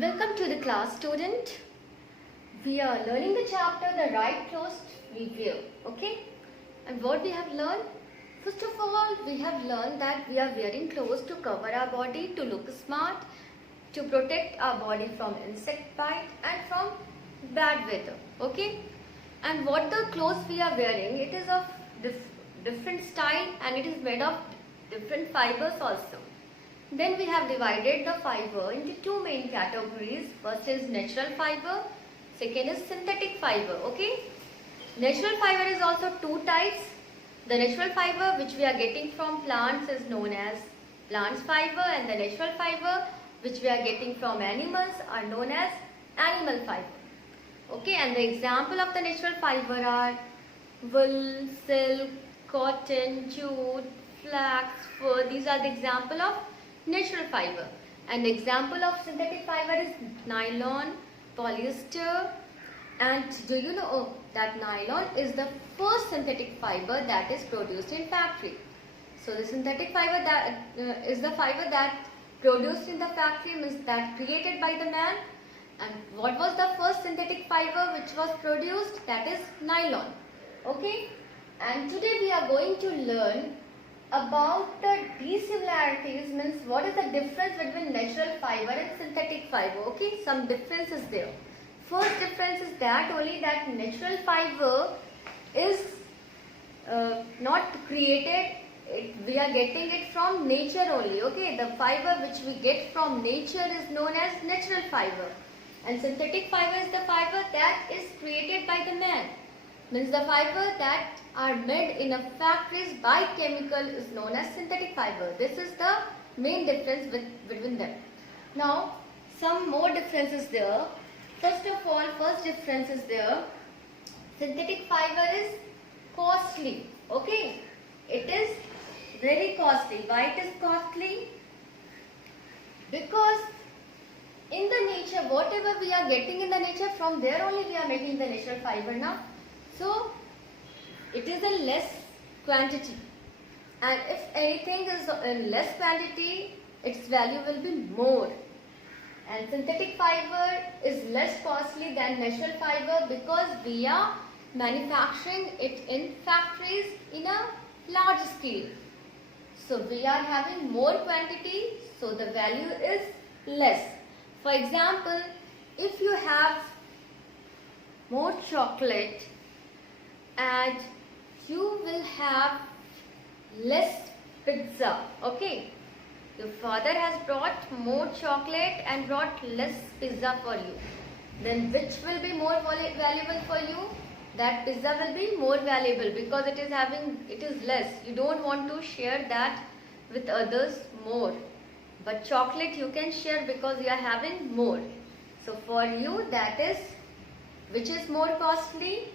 Welcome to the class, student. We are learning the chapter The Right Clothes We Wear. Okay? And what we have learned? First of all, we have learned that we are wearing clothes to cover our body, to look smart, to protect our body from insect bite and from bad weather. Okay? And what the clothes we are wearing, it is of different style and it is made of different fibers also. Then we have divided the fiber into two main categories. First is natural fiber, second is synthetic fiber. Okay? Natural fiber is also two types. The natural fiber which we are getting from plants is known as plants fiber, and the natural fiber which we are getting from animals are known as animal fiber. Okay, and the example of the natural fiber are wool, silk, cotton, jute, flax, fur. These are the example of natural fiber. And the example of synthetic fiber is nylon, polyester, and do you know that nylon is the first synthetic fiber that is produced in factory. So the synthetic fiber that is the fiber that produced in the factory, means that created by the man. And what was the first synthetic fiber which was produced? That is nylon. Okay? And today we are going to learn about the dissimilarities, means what is the difference between natural fiber and synthetic fiber. Okay, some difference is there. First difference is that only that natural fiber is not created, we are getting it from nature only. Okay, the fiber which we get from nature is known as natural fiber, and synthetic fiber is the fiber that is created by the man, means the fiber that are made in a factories by chemical is known as synthetic fiber. This is the main difference between them. Now some more differences there. First of all, first difference is there, synthetic fiber is costly. Okay, it is very costly. Why it is costly? Because in the nature, whatever we are getting in the nature, from there only we are making the natural fiber now. So it is a less quantity, and if anything is in less quantity, its value will be more. And synthetic fiber is less costly than natural fiber because we are manufacturing it in factories in a large scale. So we are having more quantity, so the value is less. For example, if you have more chocolate and you will have less pizza. Okay, your father has brought more chocolate and brought less pizza for you. Then which will be more valuable for you? That pizza will be more valuable because it is less. You don't want to share that with others more. But chocolate you can share because you are having more. So for you, that is, which is more costly?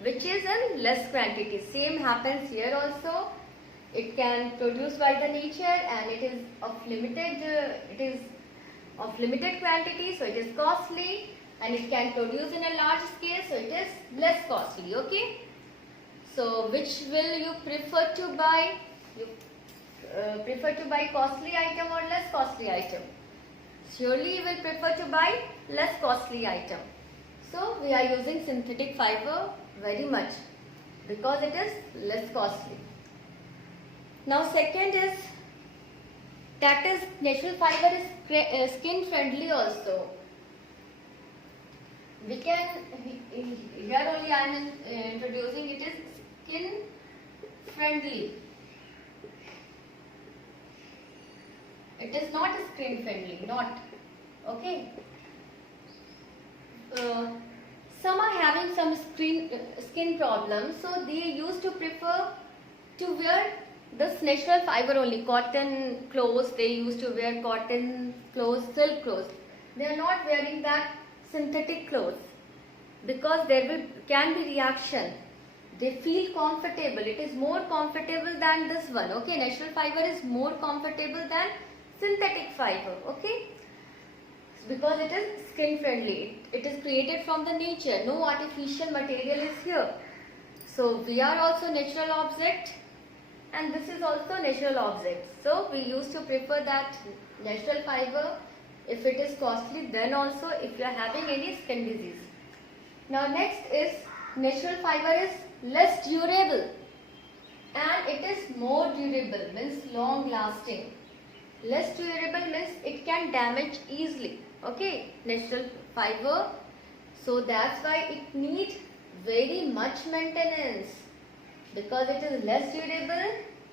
Which is in less quantity. Same happens here also. It can produce by the nature and it is of limited quantity, so it is costly, and it can produce in a large scale, so it is less costly. Okay, so which will you prefer to buy? You prefer to buy costly item or less costly item? Surely you will prefer to buy less costly item. So we are using synthetic fiber very much because it is less costly. Now second is that is natural fiber is skin friendly also. We can, here only I am introducing it is skin friendly. It is not skin friendly, not. Okay. Some are having some skin problems, so they used to prefer to wear this natural fiber only. Cotton clothes, they used to wear cotton clothes, silk clothes. They are not wearing that synthetic clothes because there can be reaction. They feel comfortable. It is more comfortable than this one. Okay, natural fiber is more comfortable than synthetic fiber. Okay, because it is skin friendly. It is created from the nature. No artificial material is here. So we are also natural object and this is also natural object. So we used to prefer that natural fiber if it is costly, then also if you are having any skin disease. Now next is natural fiber is less durable and it is more durable, means long lasting. Less durable means it can damage easily. Okay, natural fiber, so that's why it needs very much maintenance. Because it is less durable,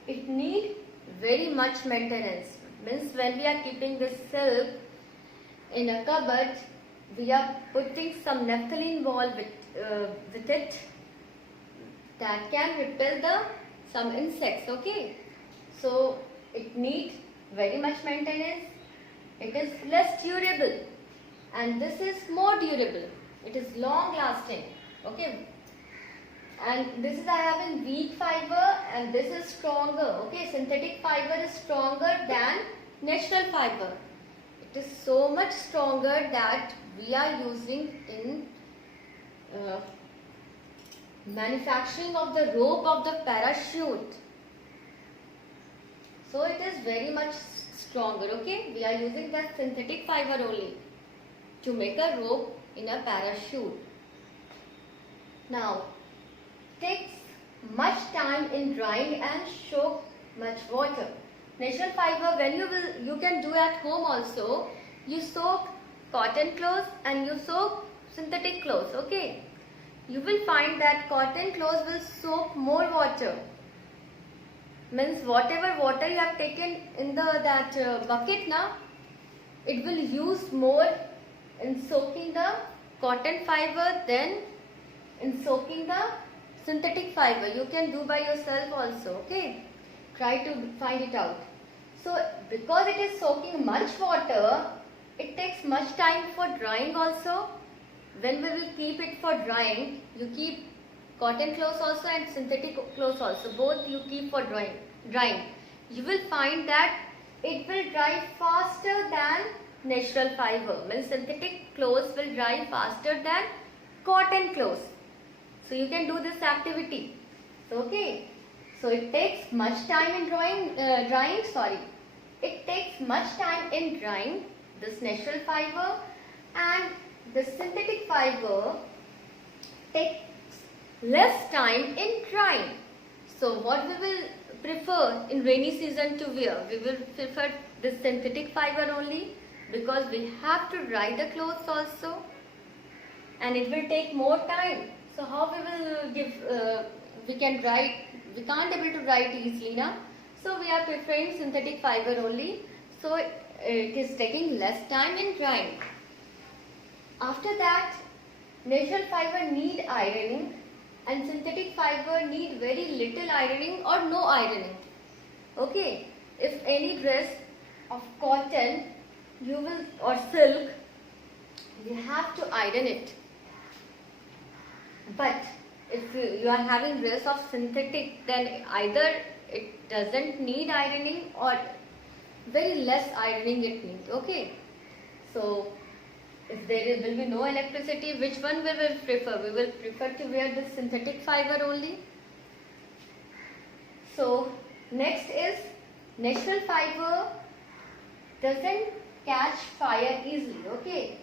it needs very much maintenance. Means when we are keeping this silk in a cupboard, we are putting some naphthalene wall with it that can repel some insects. Okay, so it needs very much maintenance. It is less durable and this is more durable. It is long lasting. Okay, and this is I have in weak fiber and this is stronger. Okay, synthetic fiber is stronger than natural fiber. It is so much stronger that we are using in manufacturing of the rope of the parachute. So it is very much stronger. Okay, we are using that synthetic fiber only to make a rope in a parachute. Now, takes much time in drying and soak much water. Natural fiber, when you can do at home also. You soak cotton clothes and you soak synthetic clothes. Okay, you will find that cotton clothes will soak more water. Means whatever water you have taken in that bucket now, it will use more in soaking the cotton fiber than in soaking the synthetic fiber. You can do by yourself also. Okay, try to find it out. So because it is soaking much water, it takes much time for drying also. When we will keep it for drying, you keep cotton clothes also and synthetic clothes also, both you keep for drying. You will find that it will dry faster than natural fiber. Means synthetic clothes will dry faster than cotton clothes. So you can do this activity. So, okay. So it takes much time in drying. It takes much time in drying this natural fiber, and the synthetic fiber takes less time in drying. So what we will prefer in rainy season to wear? We will prefer this synthetic fiber only because we have to dry the clothes also and it will take more time. So how we will give, we can't able to dry it easily now. So we are preferring synthetic fiber only. So it is taking less time in drying. After that, natural fiber need ironing and synthetic fiber need very little ironing or no ironing. Okay, if any dress of cotton or silk, you have to iron it. But if you are having dress of synthetic, then either it doesn't need ironing or very less ironing it needs. Okay, so if there will be no electricity, which one we will prefer? We will prefer to wear the synthetic fiber only. So next is natural fiber doesn't catch fire easily. Okay,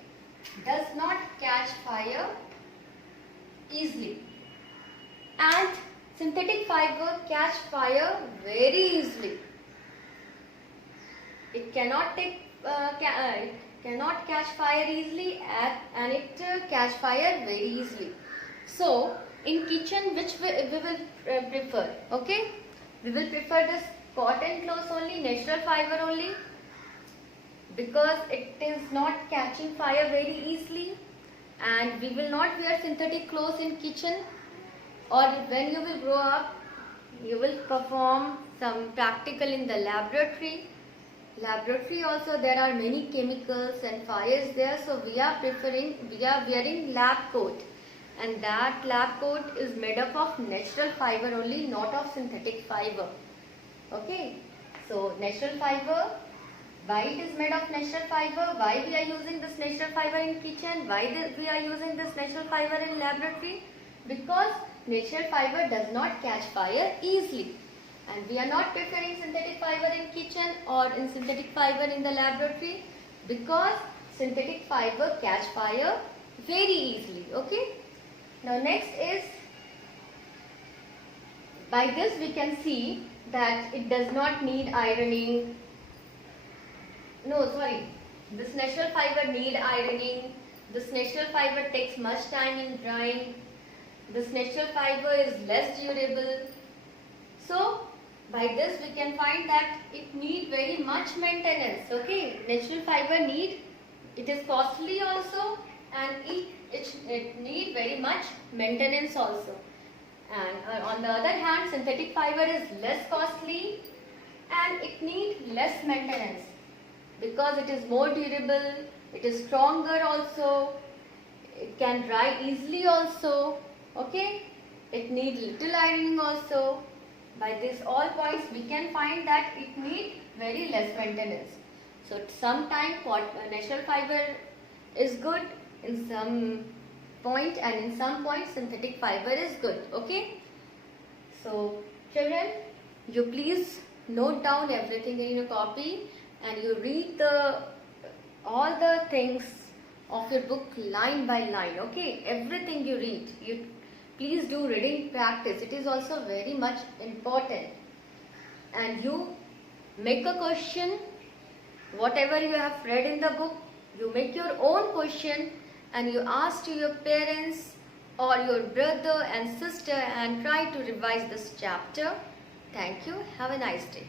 does not catch fire easily, and synthetic fiber catch fire very easily. It cannot cannot catch fire easily and it catch fire very easily. So in kitchen, which we will prefer? Okay, we will prefer this cotton clothes only, natural fiber only, because it is not catching fire very easily, and we will not wear synthetic clothes in kitchen. Or when you will grow up, you will perform some practical in the laboratory. Laboratory also there are many chemicals and fires there, so we are wearing lab coat, and that lab coat is made up of natural fiber only, not of synthetic fiber. Okay, so natural fiber, why it is made of natural fiber, why we are using this natural fiber in kitchen, why we are using this natural fiber in laboratory? Because natural fiber does not catch fire easily. And we are not preferring synthetic fiber in kitchen or in synthetic fiber in the laboratory. because synthetic fiber catch fire very easily. Okay. Now next is, by this we can see that it does not need ironing. No, sorry. This natural fiber need ironing. This natural fiber takes much time in drying. This natural fiber is less durable. So by this we can find that it need very much maintenance. Okay, natural fiber it is costly also, and it need very much maintenance also. And on the other hand, synthetic fiber is less costly and it need less maintenance because it is more durable, it is stronger also, it can dry easily also. Okay, it need little ironing also. By this all points we can find that it need very less maintenance. So sometimes natural fiber is good in some point, and in some point synthetic fiber is good. Okay. So children, you please note down everything in your copy and you read all the things of your book line by line. Okay, everything you read, you please do reading practice. It is also very much important. And you make a question, whatever you have read in the book, you make your own question and you ask to your parents or your brother and sister and try to revise this chapter. Thank you. Have a nice day.